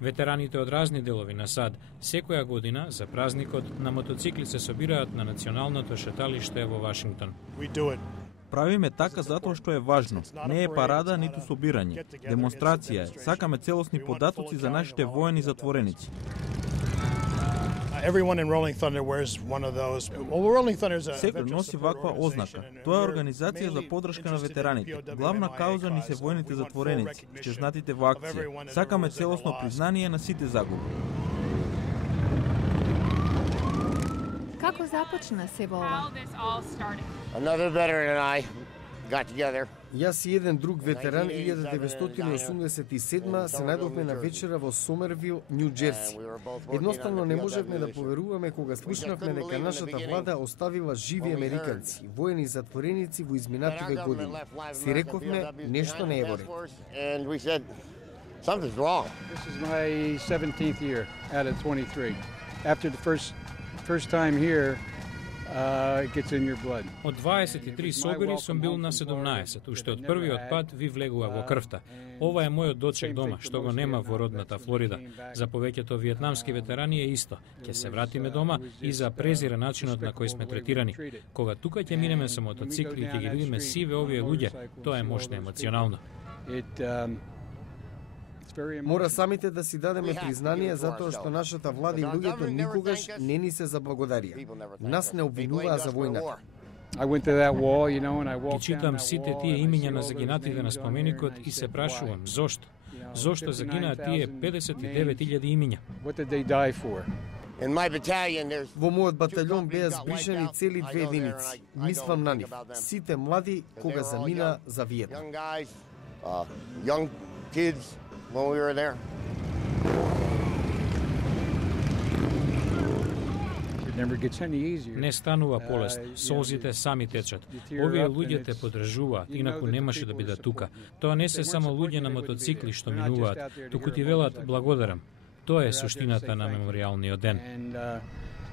Ветераните од разни делови на САД секоја година за празникот на мотоцикли се собираат на националното шеталиште во Вашингтон. Правиме така затоа што е важно. Не е парада, ниту собирање. Демонстрација е. Сакаме целосни податоци за нашите воени затвореници. Секој носи ваква ознака. Тоа е организација за поддршка на ветераните. Главна кауза ни се воените затвореници, исчезнатите во акција. Сакаме целосно признание на сите загуби. Како започна се ова? Јас и еден друг ветеран 1987 се најдовме на вечера во Сомервил, Њу Џерси. Едноставно не можевме да поверуваме кога слушнавме дека нашата влада оставила живи американци, воени затвореници во изминативе години. Си рековме, нешто не е во ред. Something's wrong. This is my 17th year out of 23. After the first time here, it gets in your blood. Од 23 собери сум бил на 17, уште од првиот пат ви влегува во крвта. Ова е мојот дочек дома, што го нема во родната Флорида. За повеќето виетнамски ветерани е исто. Ќе се вратиме дома и за презира начинот на кој сме третирани. Кога тука ќе минеме со мотоцикли и ќе ги видиме сиве овие луѓе, тоа е мощно емоционално. Мора самите да си дадеме признание затоа што нашата влада и луѓето никогаш не ни се заблагодарија. Нас не обвинуваа за војната. Ги читам сите тие имиња на загинатите на споменикот и се прашувам зошто? Зошто загинаа тие 59.000 имиња? Во мојот батальон беа збришени цели 2 единици. Мислам на нив. Сите млади кога замина за Виетнам. When we were there. Не станува полесно, солзите сами течат. Овие луѓе те поддржуваат, инаку немаше да бидат тука. Тоа не се само луѓе на мотоцикли што минуваат, туку ти велат благодарам. Тоа е суштината на меморијалниот ден.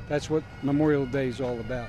That's what Memorial Day is all about.